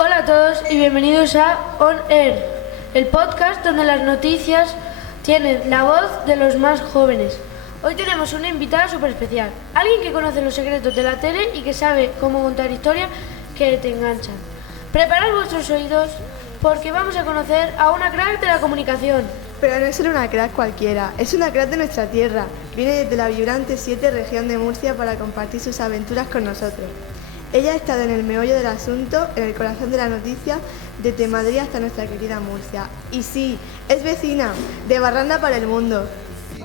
Hola a todos y bienvenidos a On Air, el podcast donde las noticias tienen la voz de los más jóvenes. Hoy tenemos una invitada súper especial, alguien que conoce los secretos de la tele y que sabe cómo contar historias que te enganchan. Preparad vuestros oídos porque vamos a conocer a una crack de la comunicación. Pero no es solo una crack cualquiera, es una crack de nuestra tierra. Viene desde la vibrante 7 región de Murcia para compartir sus aventuras con nosotros. Ella ha estado en el meollo del asunto, en el corazón de la noticia, desde Madrid hasta nuestra querida Murcia. Y sí, es vecina, de Barranda para el mundo.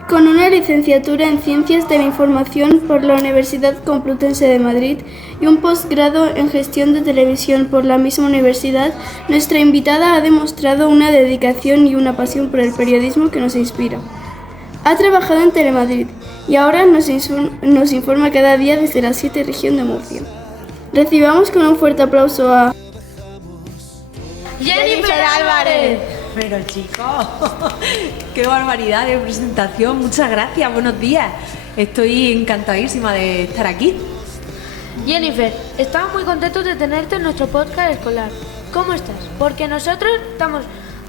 Con una licenciatura en Ciencias de la Información por la Universidad Complutense de Madrid y un posgrado en Gestión de Televisión por la misma universidad, nuestra invitada ha demostrado una dedicación y una pasión por el periodismo que nos inspira. Ha trabajado en Telemadrid y ahora nos informa cada día desde la 7 región de Murcia. Recibamos con un fuerte aplauso a Jennifer Álvarez. Pero chicos, qué barbaridad de presentación, muchas gracias, buenos días. Estoy encantadísima de estar aquí. Jennifer, estamos muy contentos de tenerte en nuestro podcast escolar. ¿Cómo estás? Porque nosotros estamos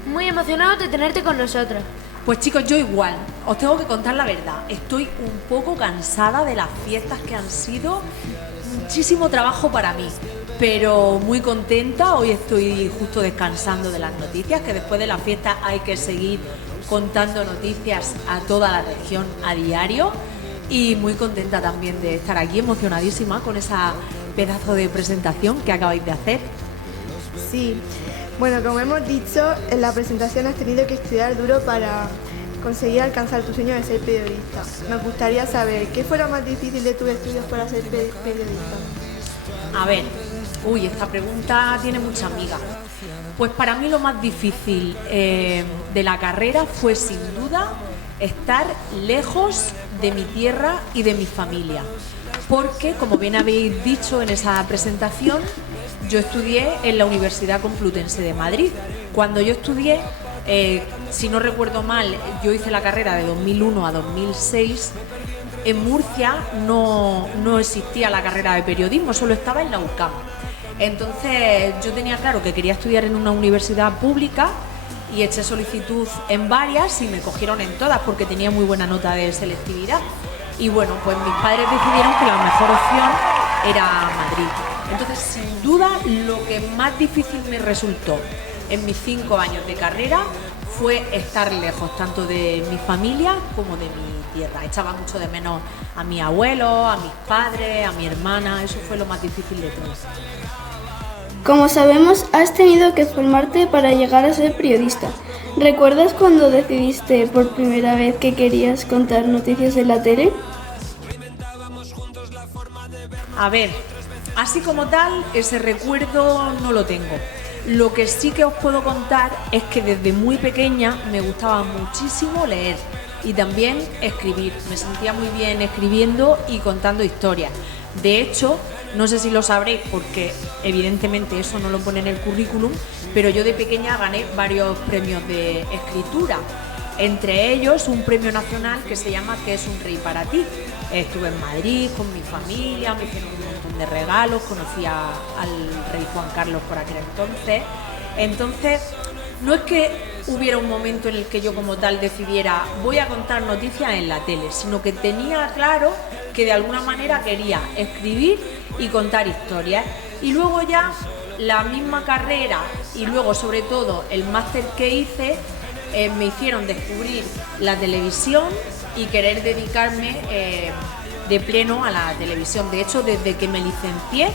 muy emocionados de tenerte con nosotros. Pues chicos, yo igual, os tengo que contar la verdad. Estoy un poco cansada de las fiestas que han sido muchísimo trabajo para mí, pero muy contenta. Hoy estoy justo descansando de las noticias, que después de la fiesta hay que seguir contando noticias a toda la región a diario, y muy contenta también de estar aquí, emocionadísima con esa pedazo de presentación que acabáis de hacer. Sí, bueno, como hemos dicho, en la presentación has tenido que estudiar duro para conseguir alcanzar tu sueño de ser periodista. Nos gustaría saber, ¿qué fue lo más difícil de tus estudios para ser periodista? A ver, esta pregunta tiene mucha amiga. Pues para mí lo más difícil de la carrera fue sin duda estar lejos de mi tierra y de mi familia. Porque, como bien habéis dicho en esa presentación, yo estudié en la Universidad Complutense de Madrid. Cuando yo estudié, si no recuerdo mal, yo hice la carrera de 2001 a 2006. En Murcia no existía la carrera de periodismo, solo estaba en la UCAM. Entonces yo tenía claro que quería estudiar en una universidad pública y eché solicitud en varias y me cogieron en todas porque tenía muy buena nota de selectividad. Y bueno, pues mis padres decidieron que la mejor opción era Madrid. Entonces, sin duda, lo que más difícil me resultó en mis 5 años de carrera fue estar lejos tanto de mi familia como de mi tierra. Echaba mucho de menos a mi abuelo, a mis padres, a mi hermana. Eso fue lo más difícil de todo. Como sabemos, has tenido que formarte para llegar a ser periodista. ¿Recuerdas cuando decidiste por primera vez que querías contar noticias en la tele? A ver, así como tal, ese recuerdo no lo tengo. Lo que sí que os puedo contar es que desde muy pequeña me gustaba muchísimo leer y también escribir. Me sentía muy bien escribiendo y contando historias. De hecho, no sé si lo sabréis porque evidentemente eso no lo pone en el currículum, pero yo de pequeña gané varios premios de escritura. Entre ellos un premio nacional que se llama ¿Qué es un rey para ti? Estuve en Madrid con mi familia, me hicieron un montón de regalos, conocí al rey Juan Carlos por aquel entonces. Entonces, no es que hubiera un momento en el que yo como tal decidiera voy a contar noticias en la tele, sino que tenía claro que de alguna manera quería escribir y contar historias. Y luego ya la misma carrera y luego sobre todo el máster que hice me hicieron descubrir la televisión y querer dedicarme de pleno a la televisión. De hecho, desde que me licencié,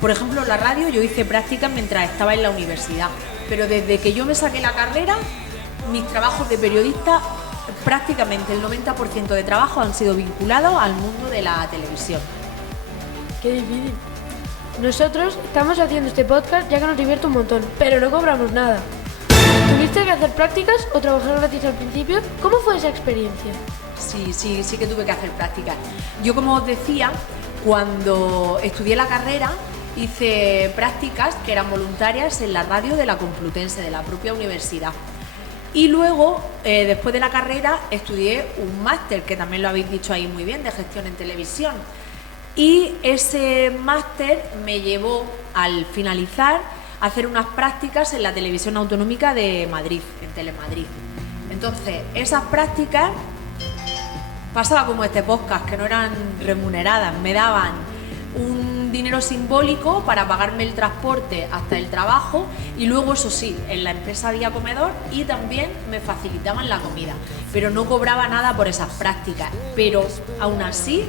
por ejemplo, la radio, yo hice prácticas mientras estaba en la universidad, pero desde que yo me saqué la carrera, mis trabajos de periodista, prácticamente el 90% de trabajo han sido vinculados al mundo de la televisión. Qué difícil. Nosotros estamos haciendo este podcast ya que nos divierte un montón, pero no cobramos nada. ¿Tuviste que hacer prácticas o trabajar gratis al principio? ¿Cómo fue esa experiencia? Sí que tuve que hacer prácticas. Yo, como os decía, cuando estudié la carrera hice prácticas que eran voluntarias en la radio de la Complutense, de la propia universidad. Y luego, después de la carrera, estudié un máster, que también lo habéis dicho ahí muy bien, de gestión en televisión. Y ese máster me llevó, al finalizar, hacer unas prácticas en la Televisión Autonómica de Madrid, en Telemadrid. Entonces, esas prácticas pasaba como este podcast, que no eran remuneradas, me daban un dinero simbólico para pagarme el transporte hasta el trabajo y luego, eso sí, en la empresa había comedor y también me facilitaban la comida, pero no cobraba nada por esas prácticas. Pero aún así,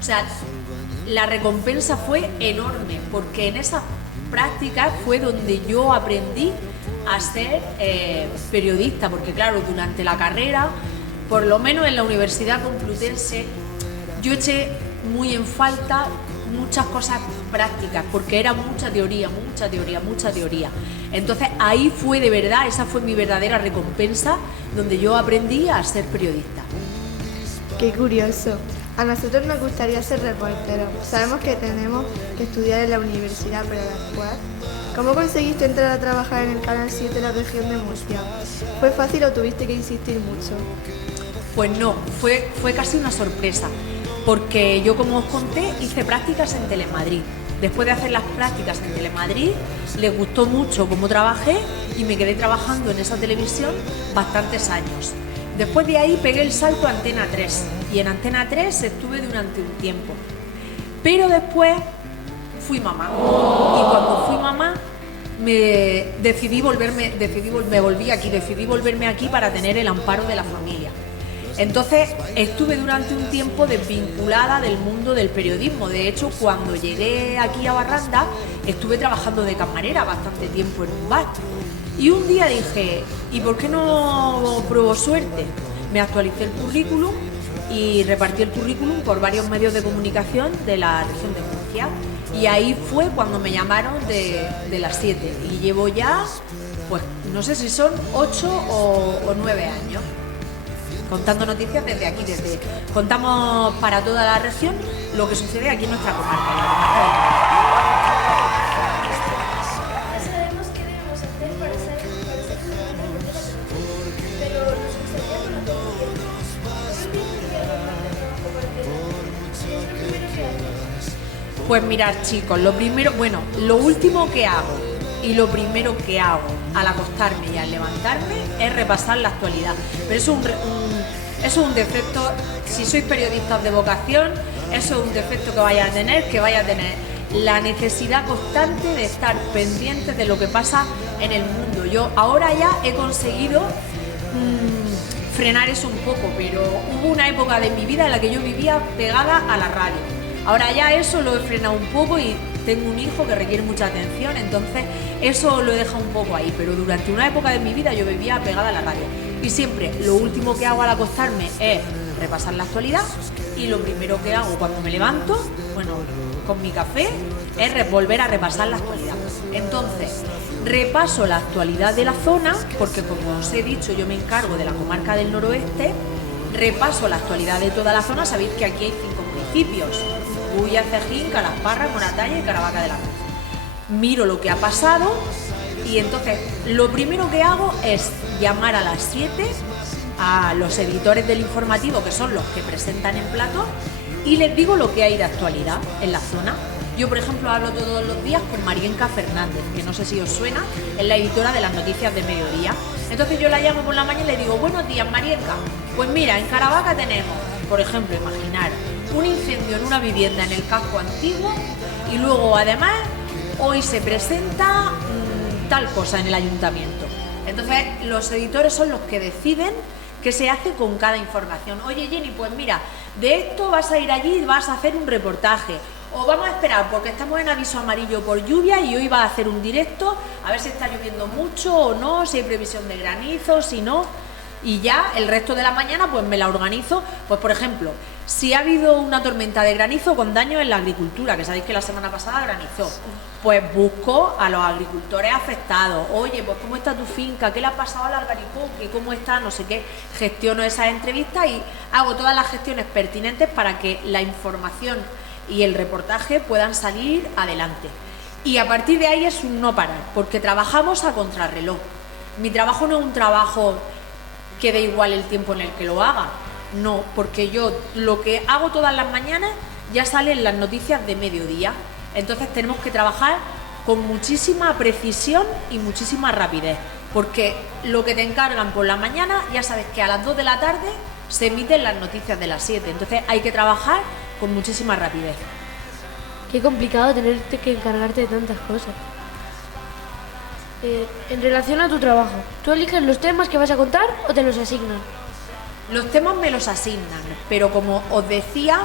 o sea, la recompensa fue enorme, porque en esas prácticas fue donde yo aprendí a ser periodista, porque claro, durante la carrera, por lo menos en la Universidad Complutense, yo eché muy en falta muchas cosas prácticas, porque era mucha teoría. Entonces ahí fue de verdad, esa fue mi verdadera recompensa, donde yo aprendí a ser periodista. Qué curioso. A nosotros nos gustaría ser reporteros. Sabemos que tenemos que estudiar en la universidad, pero después, ¿cómo conseguiste entrar a trabajar en el Canal 7 de la región de Murcia? ¿Fue fácil o tuviste que insistir mucho? Pues no, fue casi una sorpresa, porque yo, como os conté, hice prácticas en Telemadrid. Después de hacer las prácticas en Telemadrid, les gustó mucho cómo trabajé y me quedé trabajando en esa televisión bastantes años. Después de ahí pegué el salto a Antena 3 y en Antena 3 estuve durante un tiempo. Pero después fui mamá y cuando fui mamá decidí volverme aquí para tener el amparo de la familia. Entonces estuve durante un tiempo desvinculada del mundo del periodismo. De hecho, cuando llegué aquí a Barranda, estuve trabajando de camarera bastante tiempo en un bar. Y un día dije, ¿y por qué no pruebo suerte? Me actualicé el currículum y repartí el currículum por varios medios de comunicación de la región de Murcia. Y ahí fue cuando me llamaron de las 7. Y llevo ya, pues no sé si son 8 o 9 años. Contando noticias desde aquí, contamos para toda la región lo que sucede aquí en nuestra comarca, en la comarca de Ya sabemos qué debemos hacer para ser pero nos gustaría conocer Pues mirad, chicos, lo último que hago y lo primero que hago al acostarme y al levantarme es repasar la actualidad. Pero eso es un defecto, si sois periodistas de vocación, eso es un defecto que vaya a tener la necesidad constante de estar pendientes de lo que pasa en el mundo. Yo ahora ya he conseguido frenar eso un poco, pero hubo una época de mi vida en la que yo vivía pegada a la radio. Ahora ya eso lo he frenado un poco y tengo un hijo que requiere mucha atención, entonces eso lo he dejado un poco ahí, pero durante una época de mi vida yo vivía pegada a la radio y siempre lo último que hago al acostarme es repasar la actualidad y lo primero que hago cuando me levanto, con mi café, es volver a repasar la actualidad. Entonces, repaso la actualidad de la zona, porque como os he dicho, yo me encargo de la comarca del noroeste, repaso la actualidad de toda la zona. Sabéis que aquí hay 5 municipios: Bulla, Cejín, Calasparra, Moratalla y Caravaca de la Cruz. Miro lo que ha pasado y entonces lo primero que hago es llamar a las 7 a los editores del informativo, que son los que presentan en plató, y les digo lo que hay de actualidad en la zona. Yo, por ejemplo, hablo todos los días con Marienca Fernández, que no sé si os suena, es la editora de las noticias de mediodía. Entonces yo la llamo por la mañana y le digo, buenos días, Marienca. Pues mira, en Caravaca tenemos, por ejemplo, imaginar un incendio en una vivienda en el casco antiguo y luego, además, hoy se presenta tal cosa en el ayuntamiento. Entonces, los editores son los que deciden qué se hace con cada información. Oye, Jenny, pues mira, de esto vas a ir allí y vas a hacer un reportaje. O vamos a esperar porque estamos en aviso amarillo por lluvia y hoy va a hacer un directo a ver si está lloviendo mucho o no, si hay previsión de granizo, si no. Y ya el resto de la mañana pues me la organizo. Pues por ejemplo, si ha habido una tormenta de granizo con daño en la agricultura, que sabéis que la semana pasada granizó, pues busco a los agricultores afectados. Oye, pues ¿cómo está tu finca? ¿Qué le ha pasado al albaricoque? ¿Cómo está? No sé qué. Gestiono esas entrevistas y hago todas las gestiones pertinentes para que la información y el reportaje puedan salir adelante. Y a partir de ahí es un no parar, porque trabajamos a contrarreloj. Mi trabajo no es un trabajo que dé igual el tiempo en el que lo haga, no, porque yo lo que hago todas las mañanas ya sale en las noticias de mediodía, entonces tenemos que trabajar con muchísima precisión y muchísima rapidez, porque lo que te encargan por la mañana, ya sabes que a las 2 de la tarde se emiten las noticias de las 7, entonces hay que trabajar con muchísima rapidez. Qué complicado tener que encargarte de tantas cosas. En relación a tu trabajo, ¿tú eliges los temas que vas a contar o te los asignan? Los temas me los asignan, pero como os decía,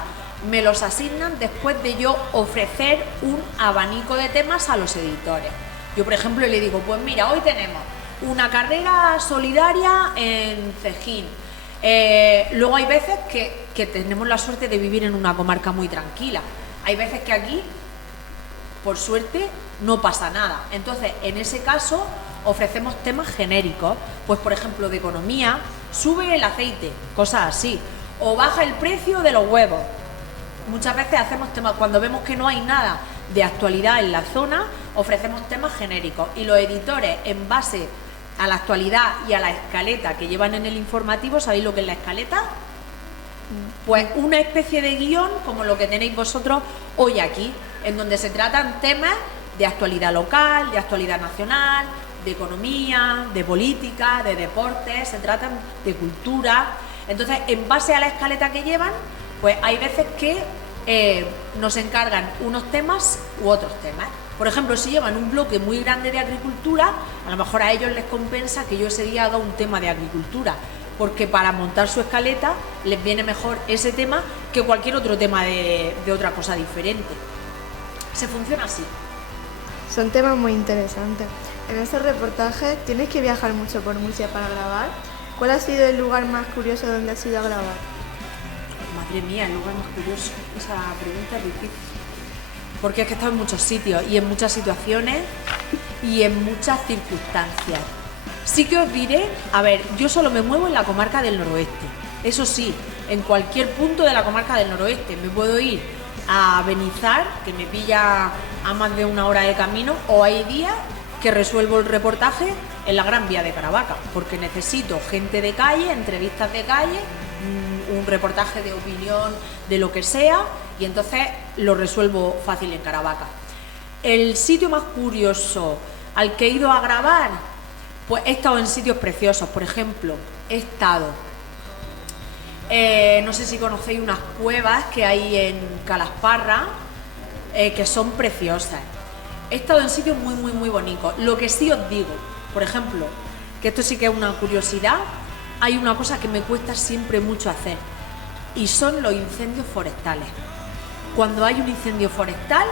me los asignan después de yo ofrecer un abanico de temas a los editores. Yo, por ejemplo, le digo, pues mira, hoy tenemos una carrera solidaria en Cejín. Luego hay veces que tenemos la suerte de vivir en una comarca muy tranquila. Hay veces que aquí, por suerte, no pasa nada. Entonces, en ese caso, ofrecemos temas genéricos. Pues, por ejemplo, de economía, sube el aceite, cosas así. O baja el precio de los huevos. Muchas veces hacemos temas, cuando vemos que no hay nada de actualidad en la zona, ofrecemos temas genéricos. Y los editores, en base a la actualidad y a la escaleta que llevan en el informativo, ¿sabéis lo que es la escaleta? Pues una especie de guión como lo que tenéis vosotros hoy aquí, en donde se tratan temas de actualidad local, de actualidad nacional, de economía, de política, de deportes, se tratan de cultura. Entonces, en base a la escaleta que llevan, pues hay veces que nos encargan unos temas u otros temas. Por ejemplo, si llevan un bloque muy grande de agricultura, a lo mejor a ellos les compensa que yo ese día haga un tema de agricultura, porque para montar su escaleta les viene mejor ese tema que cualquier otro tema de otra cosa diferente. Se funciona así. Son temas muy interesantes. En esos reportajes tienes que viajar mucho por Murcia para grabar. ¿Cuál ha sido el lugar más curioso donde has ido a grabar? Madre mía, el lugar más curioso. Esa pregunta es difícil. Porque es que he estado en muchos sitios y en muchas situaciones y en muchas circunstancias. Sí que os diré, a ver, yo solo me muevo en la comarca del noroeste. Eso sí, en cualquier punto de la comarca del noroeste. Me puedo ir a Benizar, que me pilla a más de 1 hora de camino, o hay días que resuelvo el reportaje en la Gran Vía de Caravaca, porque necesito gente de calle, entrevistas de calle, un reportaje de opinión de lo que sea, y entonces lo resuelvo fácil en Caravaca. El sitio más curioso al que he ido a grabar, pues he estado en sitios preciosos. Por ejemplo, he estado, no sé si conocéis unas cuevas que hay en Calasparra, que son preciosas. He estado en sitios muy, muy, muy bonitos. Lo que sí os digo, por ejemplo, que esto sí que es una curiosidad, hay una cosa que me cuesta siempre mucho hacer, y son los incendios forestales. Cuando hay un incendio forestal,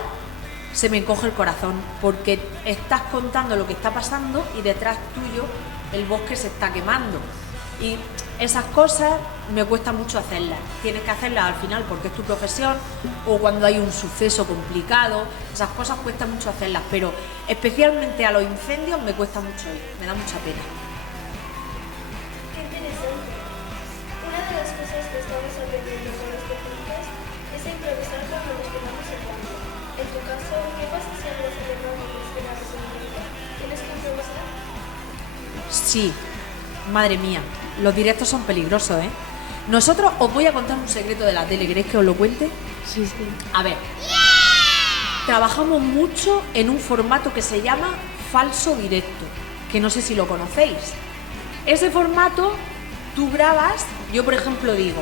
se me encoge el corazón, porque estás contando lo que está pasando y detrás tuyo el bosque se está quemando. Y esas cosas me cuesta mucho hacerlas. Tienes que hacerlas al final porque es tu profesión, o cuando hay un suceso complicado. Esas cosas cuesta mucho hacerlas, pero especialmente a los incendios me cuesta mucho ir, me da mucha pena. Qué interesante. Una de las cosas que estamos aprendiendo con este podcast es a improvisar cuando nos quedamos en blanco. En tu caso, ¿qué pasa si algo se te va a esperar resolverlo? ¿Tienes que improvisar? Sí, madre mía, los directos son peligrosos, ¿eh? Nosotros os voy a contar un secreto de la tele, ¿queréis que os lo cuente? Sí. A ver, trabajamos mucho en un formato que se llama falso directo, que no sé si lo conocéis. Ese formato, tú grabas, yo por ejemplo digo,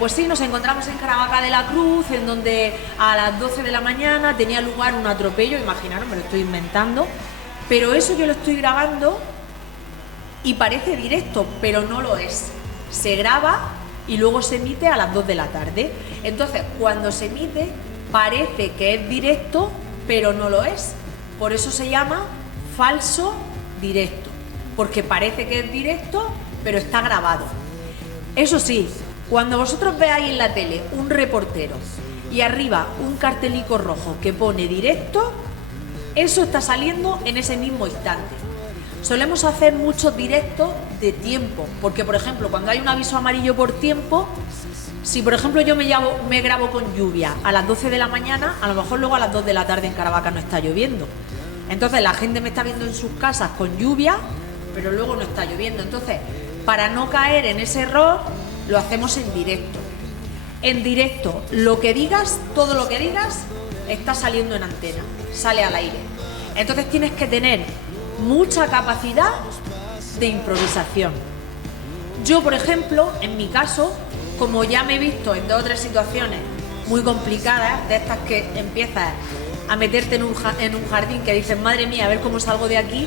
pues sí, nos encontramos en Caravaca de la Cruz, en donde a las 12 de la mañana tenía lugar un atropello, imaginaros, me lo estoy inventando, pero eso yo lo estoy grabando y parece directo, pero no lo es. Se graba y luego se emite a las 2 de la tarde. Entonces, cuando se emite, parece que es directo, pero no lo es. Por eso se llama falso directo, porque parece que es directo, pero está grabado. Eso sí, cuando vosotros veáis en la tele un reportero y arriba un cartelico rojo que pone directo, eso está saliendo en ese mismo instante. Solemos hacer muchos directos de tiempo, porque por ejemplo, cuando hay un aviso amarillo por tiempo, si por ejemplo yo me grabo con lluvia a las 12 de la mañana, a lo mejor luego a las 2 de la tarde en Caravaca no está lloviendo. Entonces la gente me está viendo en sus casas con lluvia, pero luego no está lloviendo. Entonces, para no caer en ese error, lo hacemos en directo. En directo, lo que digas, todo lo que digas, está saliendo en antena, sale al aire. Entonces tienes que tener mucha capacidad de improvisación. Yo, por ejemplo, en mi caso, como ya me he visto en 2 o 3 situaciones muy complicadas, de estas que empiezas a meterte en un jardín que dices, madre mía, a ver cómo salgo de aquí,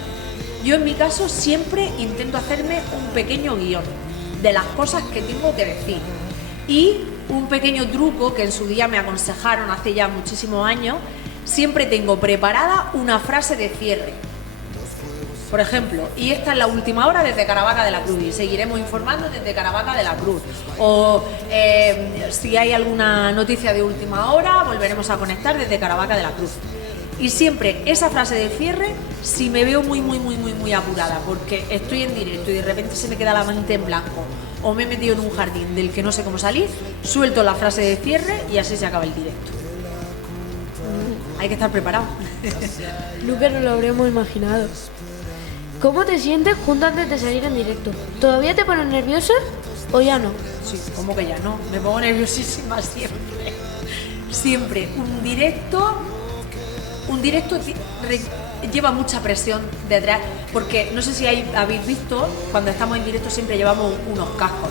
yo en mi caso siempre intento hacerme un pequeño guión de las cosas que tengo que decir. Y un pequeño truco que en su día me aconsejaron hace ya muchísimos años, siempre tengo preparada una frase de cierre. Por ejemplo, y esta es la última hora desde Caravaca de la Cruz y seguiremos informando desde Caravaca de la Cruz. O si hay alguna noticia de última hora, volveremos a conectar desde Caravaca de la Cruz. Y siempre esa frase de cierre, si me veo muy apurada, porque estoy en directo y de repente se me queda la mente en blanco, o me he metido en un jardín del que no sé cómo salir, suelto la frase de cierre y así se acaba el directo. Hay que estar preparado. Nunca nos lo habríamos imaginado. ¿Cómo te sientes justo antes de salir en directo? ¿Todavía te pones nerviosa o ya no? Sí, ¿cómo que ya no? Me pongo nerviosísima siempre. Siempre. Un directo lleva mucha presión detrás, porque no sé si habéis visto, cuando estamos en directo siempre llevamos unos cascos.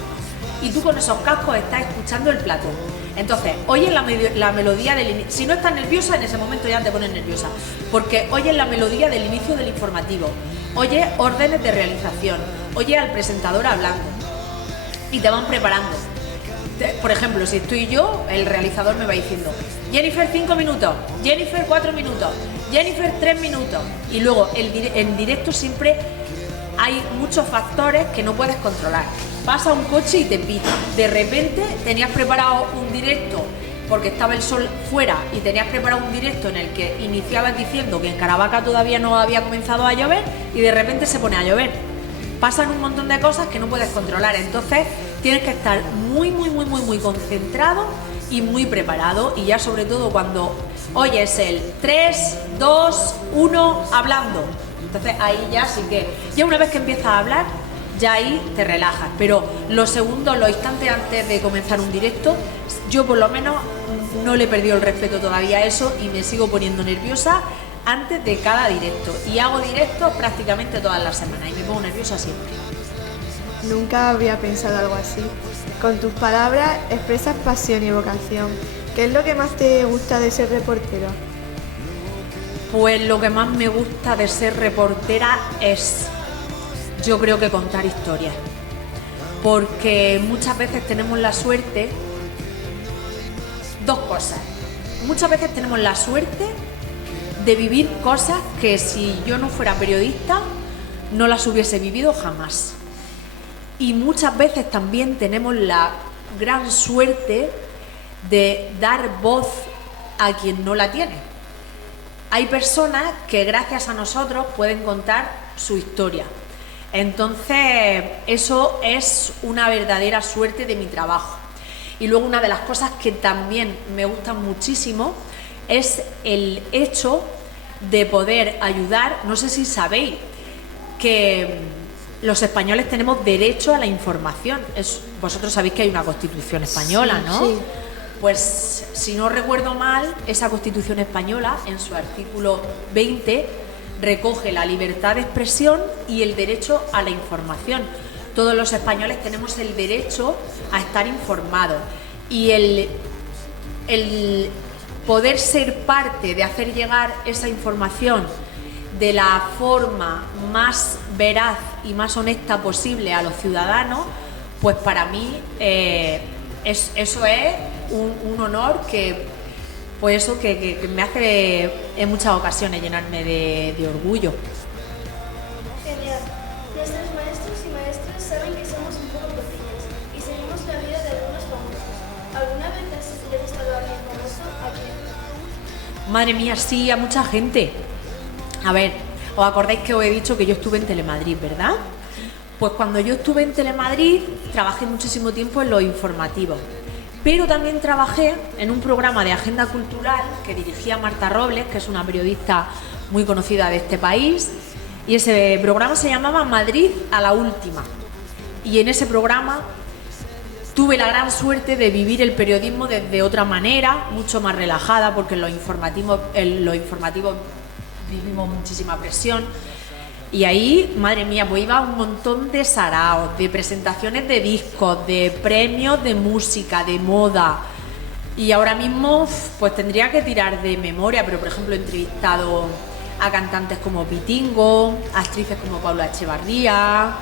Y tú con esos cascos estás escuchando el plató. Entonces, oyes la melodía del inicio. Si no estás nerviosa, en ese momento ya te pones nerviosa. Porque oyes la melodía del inicio del informativo. Oyes órdenes de realización. Oyes al presentador hablando. Y te van preparando. Por ejemplo, si estoy yo, el realizador me va diciendo: Jennifer 5 minutos, Jennifer 4 minutos, Jennifer 3 minutos. Y luego en directo siempre hay muchos factores que no puedes controlar. Pasa un coche y te pita. De repente tenías preparado un directo porque estaba el sol fuera y tenías preparado un directo en el que iniciabas diciendo que en Caravaca todavía no había comenzado a llover y de repente se pone a llover. Pasan un montón de cosas que no puedes controlar. Entonces tienes que estar muy concentrado y muy preparado, y ya sobre todo cuando oyes el 3, 2, 1 hablando. Entonces ahí ya sí que, ya una vez que empiezas a hablar, ya ahí te relajas, pero los segundos, los instantes antes de comenzar un directo, yo por lo menos no le he perdido el respeto todavía a eso y me sigo poniendo nerviosa antes de cada directo, y hago directos prácticamente todas las semanas y me pongo nerviosa siempre. Nunca habría pensado algo así. Con tus palabras expresas pasión y vocación. ¿Qué es lo que más te gusta de ser reportera? Pues lo que más me gusta de ser reportera es, yo creo que contar historias, porque muchas veces tenemos la suerte, dos cosas, muchas veces tenemos la suerte de vivir cosas que si yo no fuera periodista no las hubiese vivido jamás, y muchas veces también tenemos la gran suerte de dar voz a quien no la tiene. Hay personas que gracias a nosotros pueden contar su historia. Entonces, eso es una verdadera suerte de mi trabajo. Y luego una de las cosas que también me gustan muchísimo es el hecho de poder ayudar. No sé si sabéis que los españoles tenemos derecho a la información. Vosotros sabéis que hay una Constitución española, ¿no? Sí. Pues, si no recuerdo mal, esa Constitución española, en su artículo 20, recoge la libertad de expresión y el derecho a la información. Todos los españoles tenemos el derecho a estar informados, y el poder ser parte de hacer llegar esa información de la forma más veraz y más honesta posible a los ciudadanos, pues para mí eso es un honor que, pues eso que me hace en muchas ocasiones llenarme de orgullo. Genial. Nuestros maestros y maestras saben que somos un poco cotillas y seguimos la vida de algunos famosos. ¿Alguna vez has entrevistado a alguien famoso? ¿A quién? Madre mía, sí, a mucha gente. A ver, ¿os acordáis que os he dicho que yo estuve en Telemadrid, verdad? Pues cuando yo estuve en Telemadrid trabajé muchísimo tiempo en los informativos, pero también trabajé en un programa de agenda cultural que dirigía Marta Robles, que es una periodista muy conocida de este país, y ese programa se llamaba Madrid a la última. Y en ese programa tuve la gran suerte de vivir el periodismo desde otra manera, mucho más relajada, porque en los informativos vivimos muchísima presión. Y ahí, madre mía, pues iba un montón de saraos, de presentaciones de discos, de premios de música, de moda. Y ahora mismo pues tendría que tirar de memoria, pero por ejemplo he entrevistado a cantantes como Pitingo, a actrices como Paula Echevarría,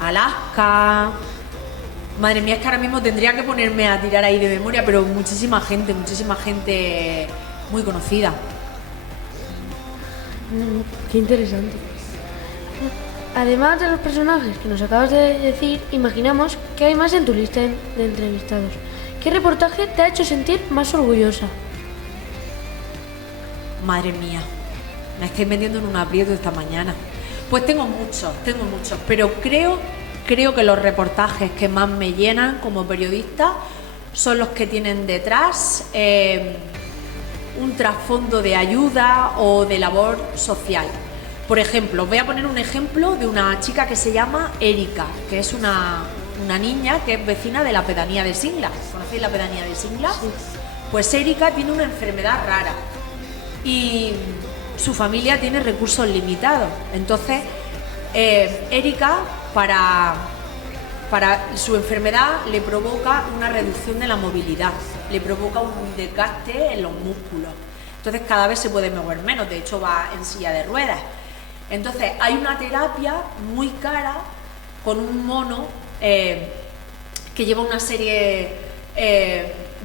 Alaska. Madre mía, es que ahora mismo tendría que ponerme a tirar ahí de memoria, pero muchísima gente muy conocida. Qué interesante. Además de los personajes que nos acabas de decir, imaginamos que hay más en tu lista de entrevistados. ¿Qué reportaje te ha hecho sentir más orgullosa? Madre mía, me estoy metiendo en un aprieto esta mañana. Pues tengo muchos, pero creo que los reportajes que más me llenan como periodista son los que tienen detrás un trasfondo de ayuda o de labor social. Por ejemplo, os voy a poner un ejemplo de una chica que se llama Erika, que es una niña que es vecina de la pedanía de Singla. ¿Conocéis la pedanía de Singla? Sí. Pues Erika tiene una enfermedad rara y su familia tiene recursos limitados. Entonces, Erika, para su enfermedad, le provoca una reducción de la movilidad, le provoca un desgaste en los músculos. Entonces, cada vez se puede mover menos, de hecho va en silla de ruedas. Entonces, hay una terapia muy cara con un mono que lleva una serie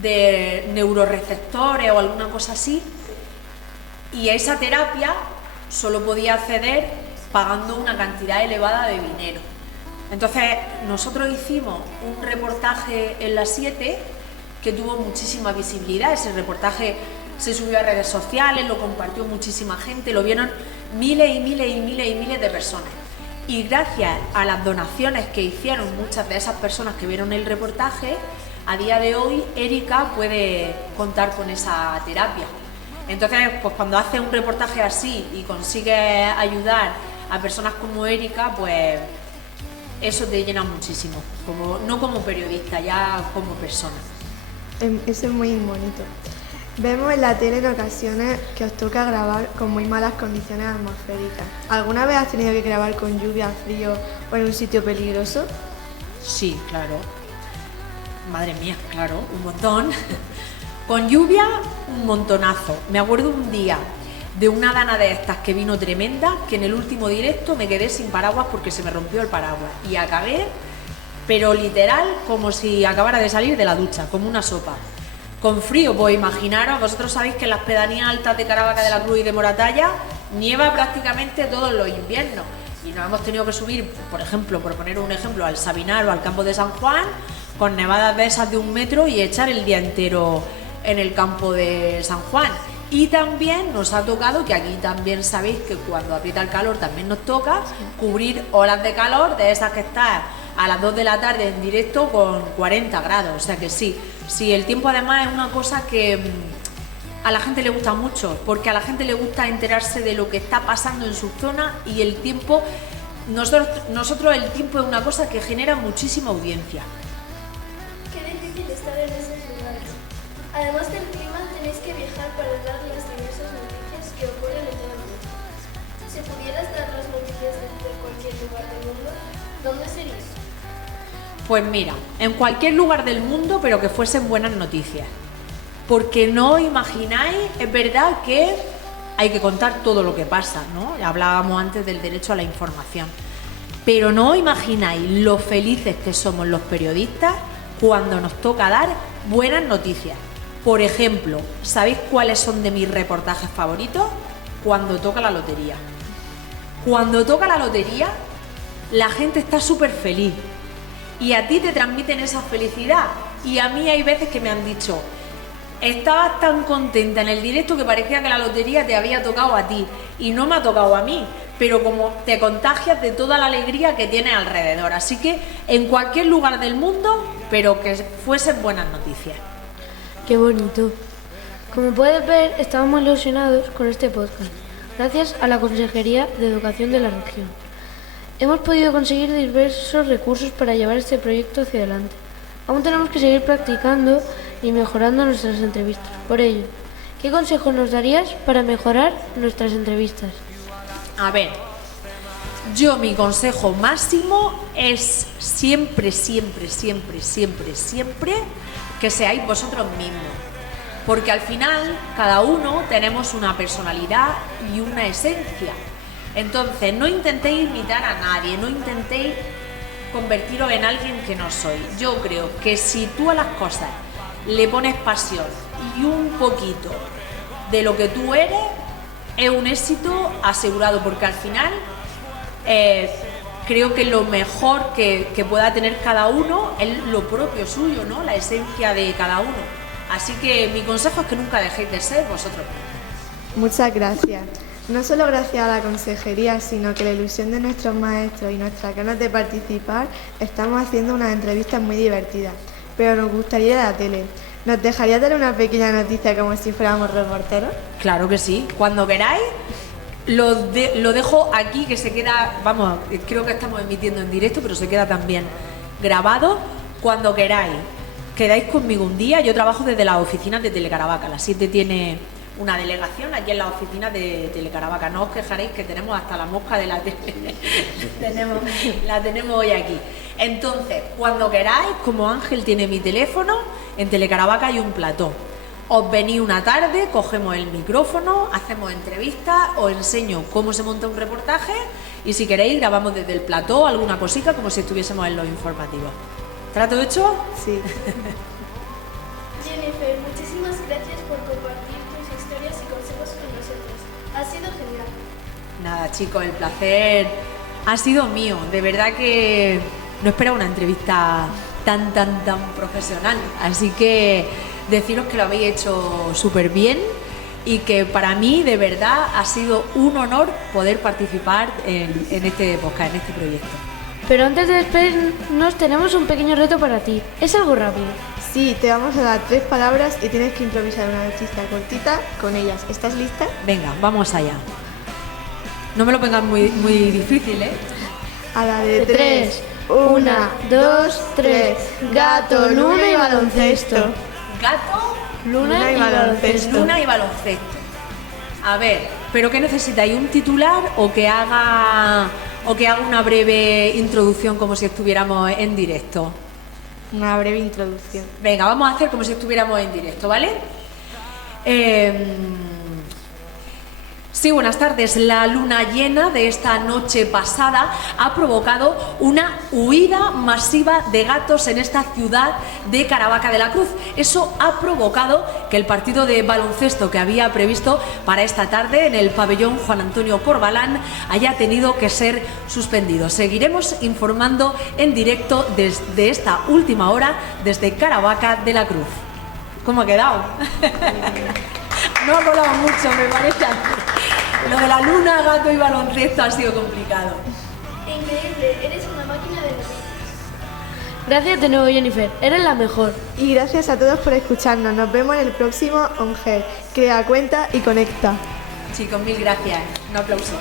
de neuroreceptores o alguna cosa así, y a esa terapia solo podía acceder pagando una cantidad elevada de dinero. Entonces nosotros hicimos un reportaje en La 7 que tuvo muchísima visibilidad. Ese reportaje se subió a redes sociales, lo compartió muchísima gente, lo vieron miles de personas. Y gracias a las donaciones que hicieron muchas de esas personas que vieron el reportaje, a día de hoy Erika puede contar con esa terapia. Entonces, pues cuando haces un reportaje así y consigues ayudar a personas como Erika, pues eso te llena muchísimo, no como periodista, ya como persona. Eso es muy bonito. Vemos en la tele en ocasiones que os toca grabar con muy malas condiciones atmosféricas. ¿Alguna vez has tenido que grabar con lluvia, frío o en un sitio peligroso? Sí, claro. Madre mía, claro, un montón. Con lluvia, un montonazo. Me acuerdo un día de una dana de estas que vino tremenda, que en el último directo me quedé sin paraguas porque se me rompió el paraguas. Y acabé, pero literal, como si acabara de salir de la ducha, como una sopa. Con frío, pues imaginaros, vosotros sabéis que en las pedanías altas de Caravaca de la Cruz y de Moratalla nieva prácticamente todos los inviernos. Y nos hemos tenido que subir, por ejemplo, por poner un ejemplo, al Sabinar o al campo de San Juan, con nevadas de esas de 1 metro y echar el día entero en el campo de San Juan. Y también nos ha tocado, que aquí también sabéis que cuando aprieta el calor también nos toca, cubrir olas de calor de esas que están a las 2 de la tarde en directo con 40 grados. O sea que sí, el tiempo además es una cosa que a la gente le gusta mucho, porque a la gente le gusta enterarse de lo que está pasando en su zona, y el tiempo, nosotros el tiempo es una cosa que genera muchísima audiencia. Qué difícil estar en esos lugares. Además del clima, tenéis que viajar para dar las diversas noticias que ocurren en todo el mundo. Si pudieras dar las noticias desde cualquier lugar del mundo, ¿dónde sería? Pues mira, en cualquier lugar del mundo, pero que fuesen buenas noticias. Porque no imagináis, es verdad que hay que contar todo lo que pasa, ¿no? Hablábamos antes del derecho a la información. Pero no imagináis lo felices que somos los periodistas cuando nos toca dar buenas noticias. Por ejemplo, ¿sabéis cuáles son de mis reportajes favoritos? Cuando toca la lotería. Cuando toca la lotería, la gente está súper feliz. Y a ti te transmiten esa felicidad. Y a mí hay veces que me han dicho, estabas tan contenta en el directo que parecía que la lotería te había tocado a ti. Y no me ha tocado a mí, pero como te contagias de toda la alegría que tienes alrededor. Así que en cualquier lugar del mundo, pero que fuesen buenas noticias. Qué bonito. Como puedes ver, estamos muy ilusionados con este podcast, gracias a la Consejería de Educación de la región. Hemos podido conseguir diversos recursos para llevar este proyecto hacia adelante. Aún tenemos que seguir practicando y mejorando nuestras entrevistas. Por ello, ¿qué consejo nos darías para mejorar nuestras entrevistas? A ver, yo mi consejo máximo es siempre que seáis vosotros mismos. Porque al final cada uno tenemos una personalidad y una esencia. Entonces no intentéis imitar a nadie, no intentéis convertiros en alguien que no sois. Yo creo que si tú a las cosas le pones pasión y un poquito de lo que tú eres, es un éxito asegurado, porque al final creo que lo mejor que pueda tener cada uno es lo propio suyo, ¿no? La esencia de cada uno. Así que mi consejo es que nunca dejéis de ser vosotros. Muchas gracias. No solo gracias a la consejería, sino que la ilusión de nuestros maestros y nuestras ganas de participar, estamos haciendo unas entrevistas muy divertidas. Pero nos gustaría ir a la tele. ¿Nos dejaría dar una pequeña noticia como si fuéramos reporteros? Claro que sí. Cuando queráis, lo dejo aquí, que se queda, vamos, creo que estamos emitiendo en directo, pero se queda también grabado. Cuando queráis, quedáis conmigo un día. Yo trabajo desde las oficinas de Telecaravaca. La 7 tiene una delegación aquí en la oficina de Telecaravaca. No os quejaréis que tenemos hasta la mosca de la tele. la tenemos hoy aquí. Entonces, cuando queráis, como Ángel tiene mi teléfono, en Telecaravaca hay un plató. Os venís una tarde, cogemos el micrófono, hacemos entrevistas, os enseño cómo se monta un reportaje y si queréis grabamos desde el plató alguna cosita como si estuviésemos en los informativos. ¿Trato hecho? Sí. Jennifer, muchísimas gracias por compartir tus historias y consejos con nosotros. Ha sido genial. Nada, chicos, el placer ha sido mío. De verdad que no esperaba una entrevista tan profesional. Así que deciros que lo habéis hecho súper bien y que para mí, de verdad, ha sido un honor poder participar en este podcast, en este proyecto. Pero antes de despedirnos tenemos un pequeño reto para ti. Es algo rápido. Sí, te vamos a dar 3 palabras y tienes que improvisar una noticia cortita con ellas. ¿Estás lista? Venga, vamos allá. No me lo pongas muy difícil, ¿eh? A la de 3. 1, 2, 3. Gato, luna y baloncesto. Gato, Luna y baloncesto. luna y baloncesto. A ver, ¿pero qué necesitáis? ¿Un titular o que haga una breve introducción como si estuviéramos en directo? Una breve introducción. Venga, vamos a hacer como si estuviéramos en directo, ¿vale? Sí, buenas tardes. La luna llena de esta noche pasada ha provocado una huida masiva de gatos en esta ciudad de Caravaca de la Cruz. Eso ha provocado que el partido de baloncesto que había previsto para esta tarde en el pabellón Juan Antonio Corbalán haya tenido que ser suspendido. Seguiremos informando en directo desde esta última hora desde Caravaca de la Cruz. ¿Cómo ha quedado? No ha colado mucho, me parece. Lo de la luna, gato y baloncesto ha sido complicado. Increíble, eres una máquina de noticias. Gracias de nuevo, Jennifer. Eres la mejor. Y gracias a todos por escucharnos. Nos vemos en el próximo ONGER. Crea cuenta y conecta. Chicos, mil gracias. Un aplauso.